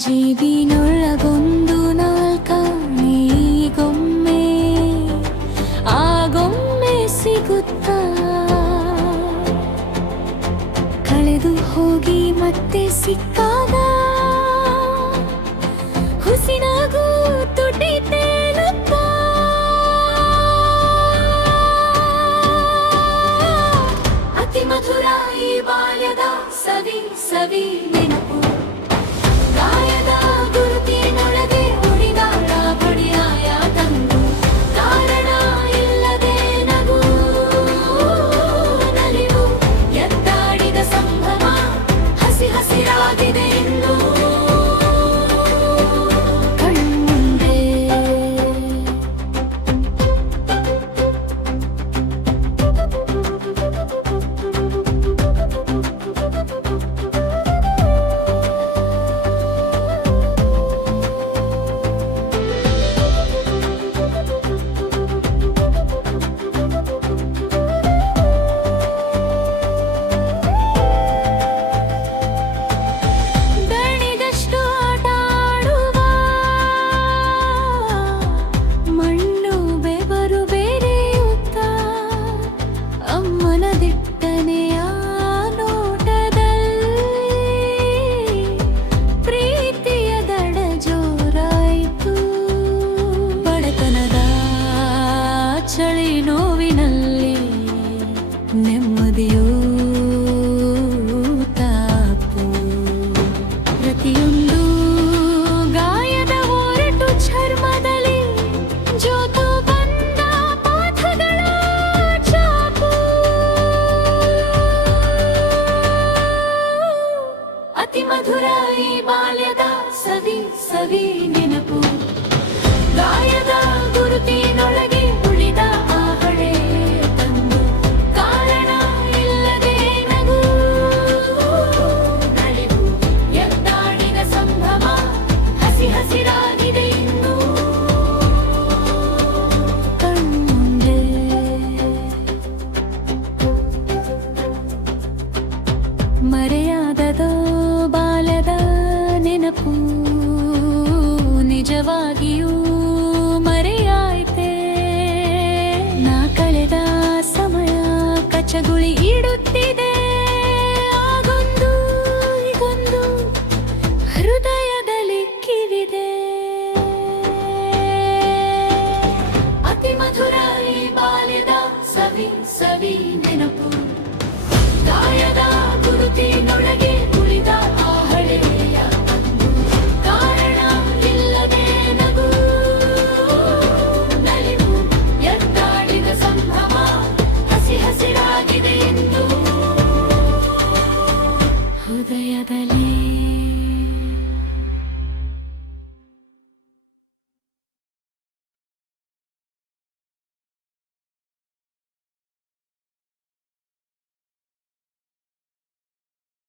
ಜೀವಿನೊಳಗೊಂದು ನಾಲ್ಕಾಣಿಗೊಮ್ಮೆ ಆಗೊಮ್ಮೆ ಸಿಗುತ್ತಾ ಕಳೆದು ಹೋಗಿ ಮತ್ತೆ ಸಿಕ್ಕಾಗ ಹುಸಿನಾಗೂ ತುಟಿತೇಲುತ್ತ ಅತಿ ಮಧುರ ಈ ಬಾಲ್ಯದ ಸವಿ ಸವಿ ನೆನಪು ಗಾಯದ ಗುರುತಿನೊಳಗೆ ಉಳಿದಾಳ ಬಡಿಯಾಯ ತಂದು ಕಾರಣ ಇಲ್ಲದೆ ನಗು ನಲಿವು ಎದ್ದಾಡಿದ ಸಂಭ್ರಮ ಹಸಿ ಹಸಿರಾಗಿದೆ ಎಂದು ಕಣ್ಮುಂದೆ ಚಳಿ ನೋವಿನಲ್ಲಿ ನೆಮ್ಮದಿಯೂ ತಾಪು ಪ್ರತಿಯೊಂದು ಗಾಯದ ಹೊರಟು ಚರ್ಮದಲ್ಲಿ ಜೋತು ಬಂದ ಪಾಠಗಳ ಚಾಪು ಅತಿ ಮಧುರ ಈ ಬಾಲ್ಯದ ಸವಿ ಸವಿ ನೆನಪು ಗಾಯದ ಗುರುತಿನೊಳಗೆ ಉಳಿದ ಆ ಹಳೆ ತಂದು ಕಾರಣ ಇಲ್ಲದೆ ನಗು ನಲಿವು ಎದ್ದಾಡಿದ ಸಂಭ್ರಮ ಹಸಿ ಹಸಿರಾಗಿದೆ ಇನ್ನು ಕಣ್ಮುಂದೆ ಮರೆಯಾದದೋ ಬಾಲ್ಯದ ನೆನಪು ನಿಜವಾಗಿಯೂ ಮರೆಯಾಯ್ತೆ ನಾ ಕಳೆದ ಸಮಯ ಕಚಗುಳಿ ಇಡುತ್ತಿದೆ ಆಗೊಂದು ಈಗೊಂದು ಹೃದಯ